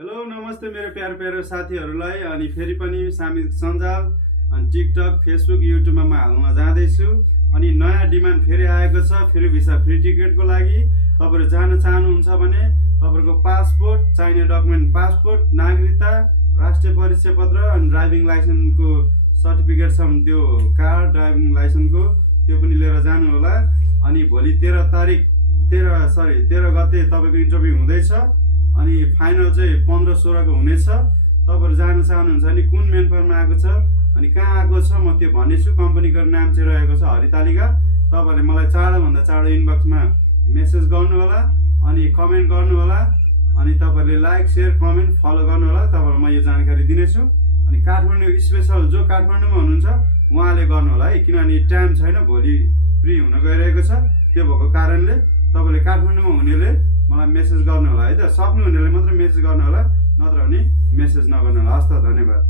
Hello नमस्ते मेरो प्यारो साथीहरूलाई। अनि फेरि पनि सामाजिक सञ्जाल अनि टिकटक फेसबुक युट्युबमा म हाल्न जाँदैछु। अनि नयाँ डिमान्ड फेरि आएको छ फ्री भिसा फ्री टिकटको लागि। तपाईँहरू जान चाहनुहुन्छ भने तपाईँहरूको पासपोर्ट चाहिने डकुमेन्ट पासपोर्ट, नागरिकता, राष्ट्रिय परिचय पत्र अनि ड्राइभिङ लाइसेन्सको सर्टिफिकेट छ भने त्यो कार्ड ड्राइभिङ लाइसेन्सको त्यो पनि लिएर जानु होला। अनि भोलि 13 गते तपाईँको इन्टरभ्यू हुँदैछ। अनि फाइनल चाहिँ 15-16 को हुनेछ। तपाईँहरू जान चाहनुहुन्छ भने कुन मेन पावरमा आएको छ अनि कहाँ आएको छ म त्यो भन्नेछु। कम्पनीको नाम चाहिँ रहेको छ हरितालिका। तपाईँहरूले मलाई चाँडोभन्दा चाँडो इनबक्समा मेसेज गर्नु होला अनि कमेन्ट गर्नु होला। अनि तपाईँहरूले लाइक सेयर कमेन्ट फलो गर्नु होला। तपाईँहरूलाई म यो जानकारी दिनेछु। अनि काठमाडौँ स्पेसल जो काठमाडौँमा हुनुहुन्छ उहाँले गर्नु होला है, किनभने टाइम छैन, भोलि फ्री हुन गइरहेको छ। त्यो भएको कारणले तपाईँले काठमाडौँमा हुनेले मलाई मेसेज गर्नु होला है त। सक्नुहुनेले मात्र मेसेज गर्नु होला, नत्र भने मेसेज नगर्नु होला। हस् त, धन्यवाद।